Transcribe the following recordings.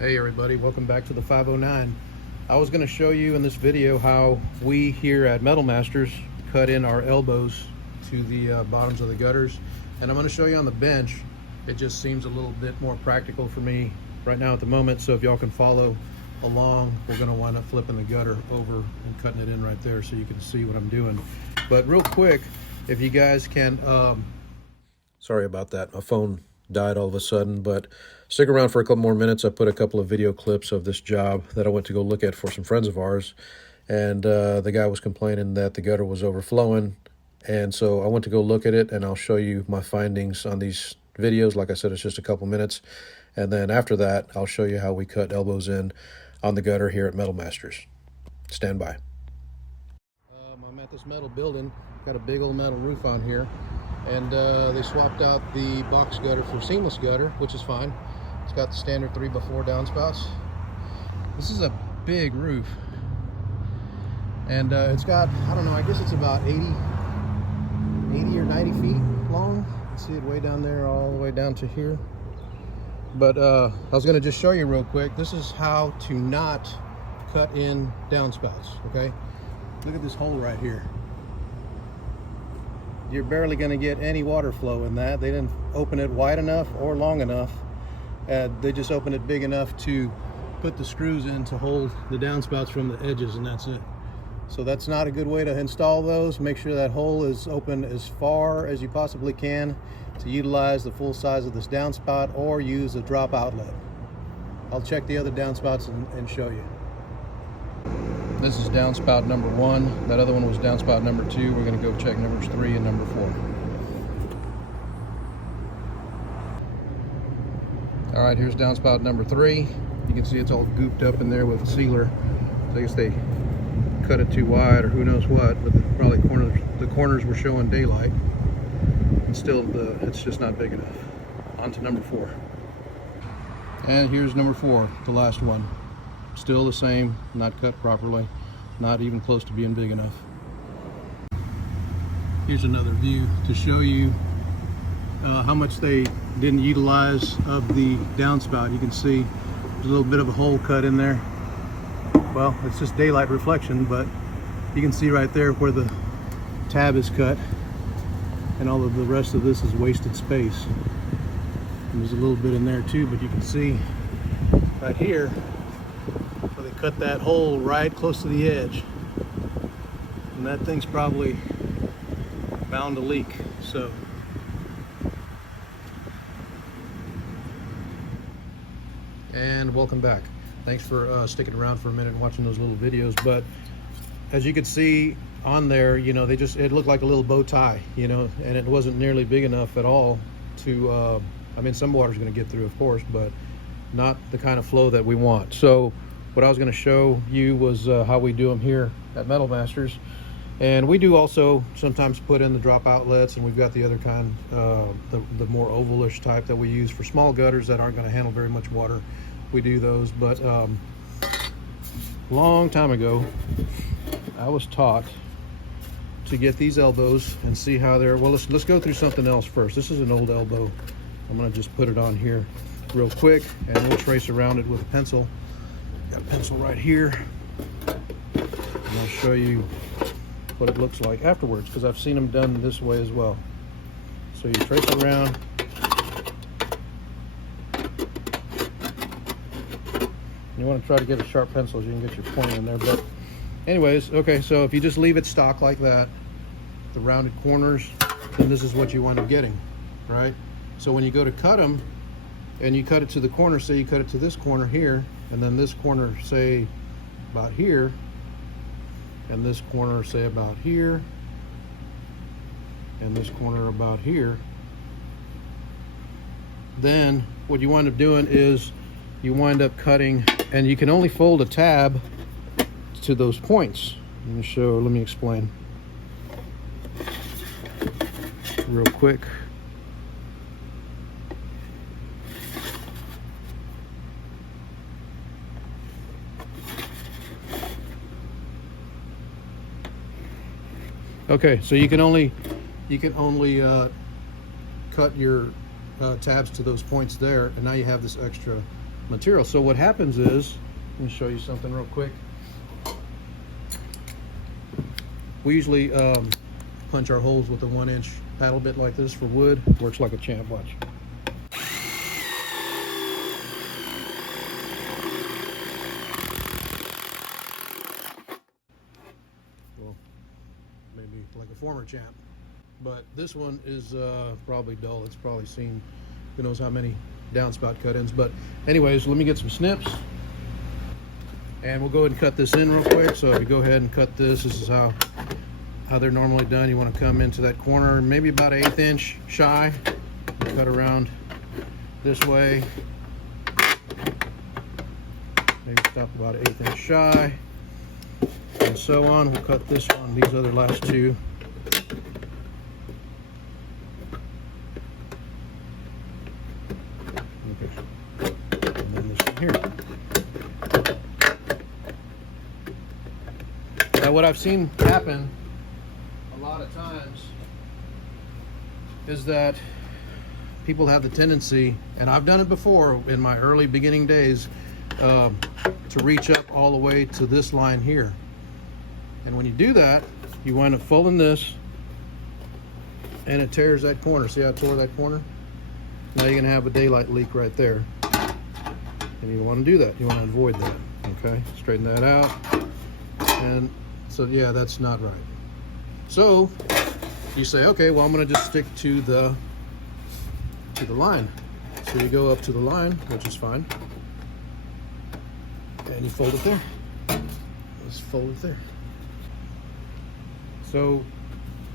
Hey everybody, welcome back to the 509. I was going to show you in this video how we here at Metal Masters cut in our elbows to the bottoms of the gutters, and I'm going to show you on the bench. It just seems a little bit more practical for me right now at the moment, so if y'all can follow along, we're going to wind up flipping the gutter over and cutting it in right there so you can see what I'm doing. But real quick, if you guys can sorry about that, my phone died all of a sudden, but stick around for a couple more minutes. I put a couple of video clips of this job that I went to go look at for some friends of ours, and the guy was complaining that the gutter was overflowing, and so I went to go look at it, and I'll show you my findings on these videos. Like I said, it's just a couple minutes, and then after that I'll show you how we cut elbows in on the gutter here at Metal Masters. Stand by. I'm at this metal building, got a big old metal roof on here, and they swapped out the box gutter for seamless gutter, which is fine. It's got the standard 3x4 downspouts. This is a big roof, and it's got, I don't know, I guess it's about 80 or 90 feet long. You can see it way down there, all the way down to here. But I was going to just show you real quick. This is how to not cut in downspouts. Okay, look at this hole right here. You're barely going to get any water flow in that. They didn't open it wide enough or long enough. They just opened it big enough to put the screws in to hold the downspouts from the edges, and that's it. So that's not a good way to install those. Make sure that hole is open as far as you possibly can to utilize the full size of this downspout, or use a drop outlet. I'll check the other downspouts and show you. This is downspout number 1. That other one was downspout number 2. We're going to go check numbers 3 and number 4. All right, here's downspout number 3. You can see it's all gooped up in there with sealer. So I guess they cut it too wide or who knows what, but probably the corners were showing daylight, and still it's just not big enough. On to number 4. And here's number 4, the last one. Still the same, not cut properly, not even close to being big enough. Here's another view to show you how much they didn't utilize of the downspout. You can see there's a little bit of a hole cut in there. Well, it's just daylight reflection, but you can see right there where the tab is cut, and all of the rest of this is wasted space. And there's a little bit in there too, but you can see right here where they cut that hole right close to the edge, and that thing's probably bound to leak. So and welcome back. Thanks for sticking around for a minute and watching those little videos. But as you can see on there, you know, it looked like a little bow tie, you know, and it wasn't nearly big enough at all to I mean, some water's going to get through, of course, but not the kind of flow that we want. So what I was going to show you was how we do them here at Metal Masters. And we do also sometimes put in the drop outlets, and we've got the other kind, the more ovalish type that we use for small gutters that aren't going to handle very much water. We do those, but long time ago I was taught to get these elbows and see how they're, well, let's go through something else first. This is an old elbow. I'm going to just put it on here real quick, and we'll trace around it with a pencil. Got a pencil right here, and I'll show you what it looks like afterwards, because I've seen them done this way as well. So you trace around, you want to try to get a sharp pencil so you can get your point in there. But anyways, okay, so if you just leave it stock like that, the rounded corners, then this is what you wind up getting, right? So when you go to cut them, and you cut it to the corner, say you cut it to this corner here, and then this corner, say about here, and this corner, say about here, and this corner about here, then what you wind up doing is you wind up cutting, and you can only fold a tab to those points. Let me explain real quick. Okay, so you can only cut your tabs to those points there, and now you have this extra material. So what happens is, let me show you something real quick. We usually punch our holes with a 1-inch paddle bit like this for wood. Works like a champ. Watch. Well, maybe like a former champ. But this one is probably dull. It's probably seen who knows how many downspout cut-ins. But anyways, let me get some snips. And we'll go ahead and cut this in real quick. So if you go ahead and cut this is how they're normally done. You want to come into that corner, maybe about an 1/8 inch shy. Cut around this way. Maybe stop about an 1/8 inch shy. And so on. We'll cut this one, these other last two. Okay. And then this one here. Now what I've seen happen a lot of times is that people have the tendency, and I've done it before in my early beginning days, to reach up all the way to this line here. And when you do that, you wind up folding this and it tears that corner. See how it tore that corner? Now you're gonna have a daylight leak right there. And you want to do that. You want to avoid that. Okay, straighten that out. And so yeah, that's not right. So you say, okay, well I'm gonna just stick to the line. So you go up to the line, which is fine, and you fold it there. Just fold it there. So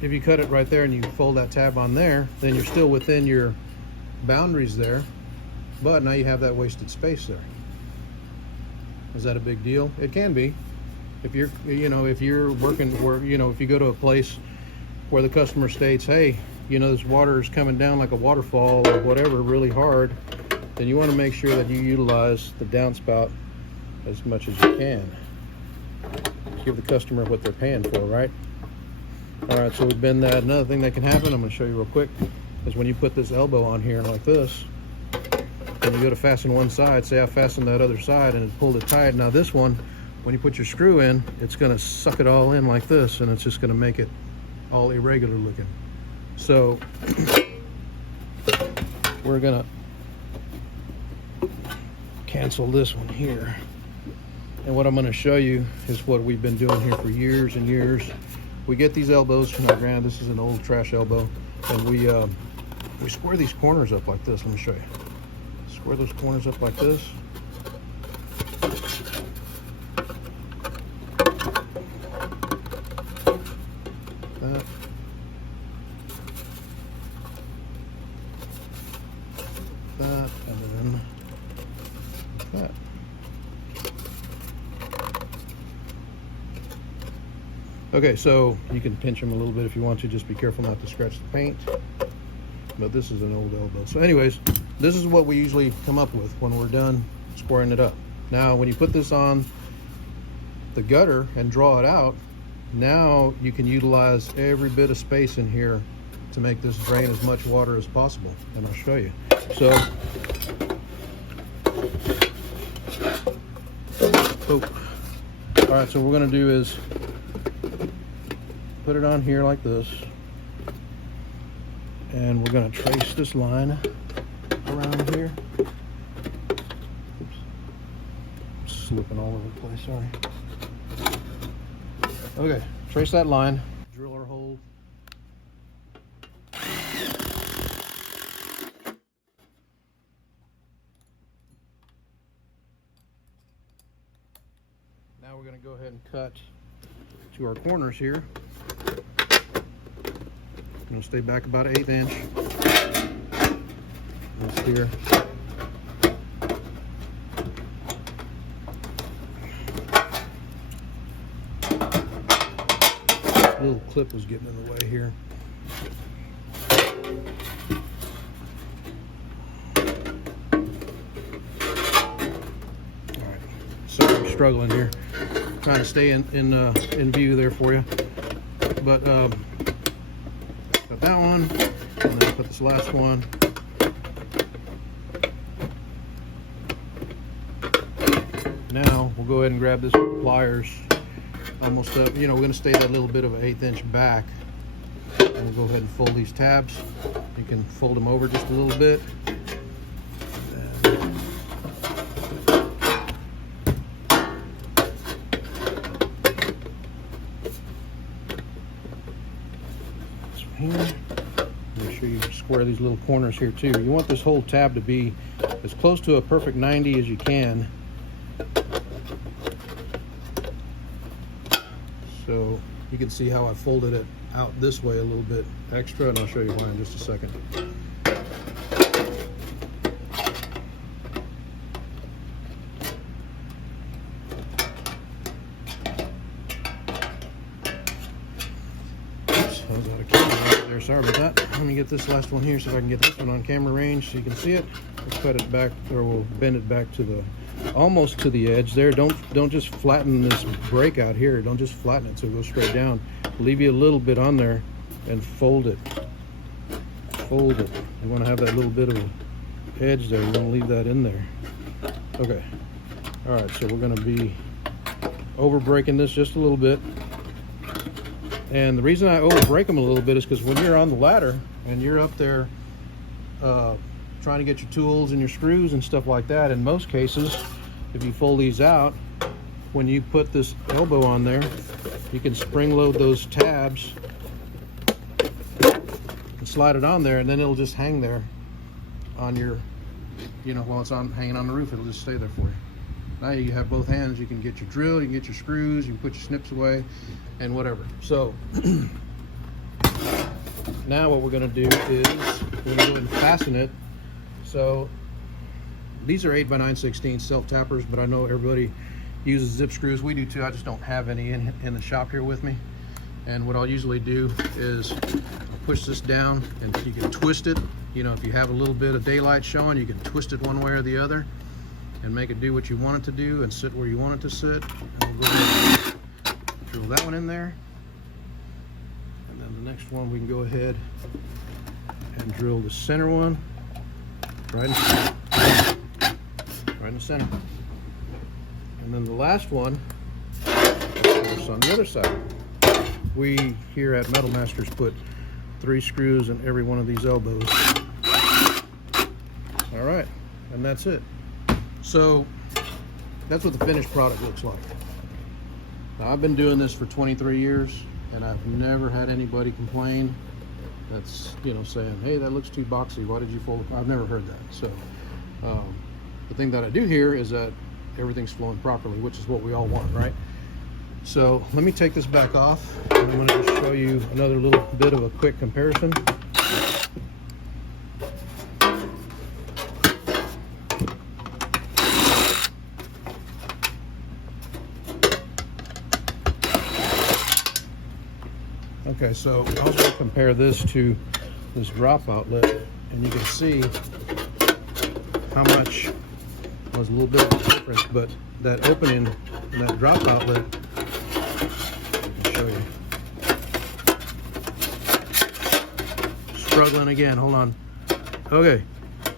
if you cut it right there and you fold that tab on there, then you're still within your boundaries there, but now you have that wasted space there. Is that a big deal? It can be. If you're, if you're working, or if you go to a place where the customer states, hey, this water is coming down like a waterfall or whatever really hard, then you want to make sure that you utilize the downspout as much as you can. Give the customer what they're paying for, right? All right, so we've been that. Another thing that can happen, I'm going to show you real quick, is when you put this elbow on here like this, and you go to fasten one side, say I fastened that other side and it pulled it tight. Now this one, when you put your screw in, it's going to suck it all in like this, and it's just going to make it all irregular looking. So we're going to cancel this one here. And what I'm going to show you is what we've been doing here for years and years. We get these elbows. Now, granted, this is an old trash elbow, and we square these corners up like this. Let me show you. Square those corners up like this. That. That, and then that. Okay, so you can pinch them a little bit if you want to. Just be careful not to scratch the paint. But this is an old elbow. So anyways, this is what we usually come up with when we're done squaring it up. Now, when you put this on the gutter and draw it out, now you can utilize every bit of space in here to make this drain as much water as possible. And I'll show you. So, all right, so what we're gonna do is put it on here like this, and we're going to trace this line around here. Oops. Slipping all over the place, sorry. Okay, trace that line, drill our hole. Now we're going to go ahead and cut to our corners here. I'm going to stay back about 1/8 inch. This here. Little clip was getting in the way here. All right, so I'm struggling here, trying to stay in view there for you, but got that one, and then put this last one Now we'll go ahead and grab this with pliers, almost up. You know, we're going to stay that little bit of an 1/8 inch back, and we'll go ahead and fold these tabs. You can fold them over just a little bit. Here, make sure you square these little corners here too. You want this whole tab to be as close to a perfect 90 as you can. So you can see how I folded it out this way a little bit extra, and I'll show you why in just a second. I was out of camera right there. Sorry about that. Let me get this last one here so if I can get this one on camera range so you can see it. We'll cut it back, or we'll bend it back to the almost to the edge there. Don't just flatten this break out here. Don't just flatten it so it goes straight down. Leave you a little bit on there and fold it. Fold it. You want to have that little bit of edge there. You want to leave that in there. Okay. All right. So we're going to be over breaking this just a little bit. And the reason I over break them a little bit is because when you're on the ladder and you're up there trying to get your tools and your screws and stuff like that, in most cases, if you fold these out, when you put this elbow on there, you can spring load those tabs and slide it on there, and then it'll just hang there on your, you know, while it's hanging on the roof, it'll just stay there for you. Now you have both hands, you can get your drill, you can get your screws, you can put your snips away, and whatever. So now what we're going to do is we're going to go and fasten it. So these are 8x9/16 self tappers, but I know everybody uses zip screws. We do too. I just don't have any in the shop here with me. And what I'll usually do is push this down, and you can twist it. You know, if you have a little bit of daylight showing, you can twist it one way or the other and make it do what you want it to do and sit where you want it to sit. And we'll go ahead and drill that one in there. And then the next one, we can go ahead and drill the center one right in the center. And then the last one is on the other side. We here at Metal Masters put 3 screws in every one of these elbows. All right, and that's it. So that's what the finished product looks like. Now, I've been doing this for 23 years, and I've never had anybody complain that's, you know, saying, hey, that looks too boxy, why did you fold it? I've never heard that. So the thing that I do hear is that everything's flowing properly, which is what we all want, right? So let me take this back off, and I'm going to just show you another little bit of a quick comparison. Okay, so I was going to compare this to this drop outlet, and you can see how much was a little bit of a difference, but that opening in that drop outlet, I can show you. Struggling again, hold on. Okay,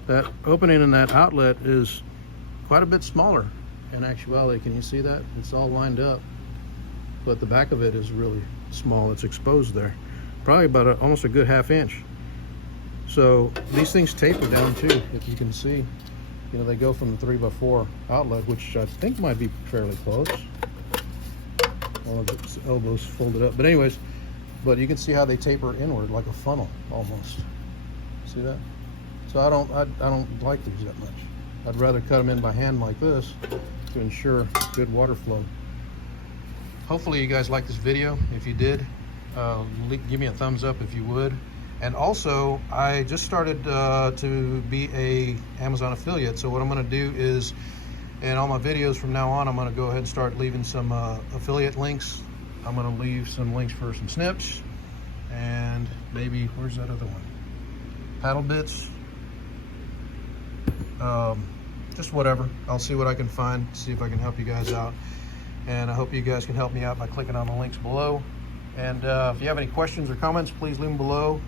that opening in that outlet is quite a bit smaller in actuality. Can you see that? It's all lined up, but the back of it is really small. It's exposed there, probably about almost a good 1/2 inch. So these things taper down too, if you can see. You know, they go from the 3x4 outlet, which I think might be fairly close. All of the elbows folded up, but anyways, but you can see how they taper inward like a funnel almost. See that? So I don't like these that much. I'd rather cut them in by hand like this to ensure good water flow. Hopefully you guys liked this video. If you did, give me a thumbs up if you would. And also, I just started to be a Amazon affiliate. So what I'm going to do is, in all my videos from now on, I'm going to go ahead and start leaving some affiliate links. I'm going to leave some links for some snips, and maybe, where's that other one? Paddle bits. Just whatever. I'll see what I can find, see if I can help you guys out. And I hope you guys can help me out by clicking on the links below. And if you have any questions or comments, please leave them below.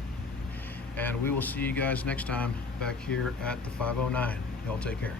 And we will see you guys next time back here at the 509. Y'all take care.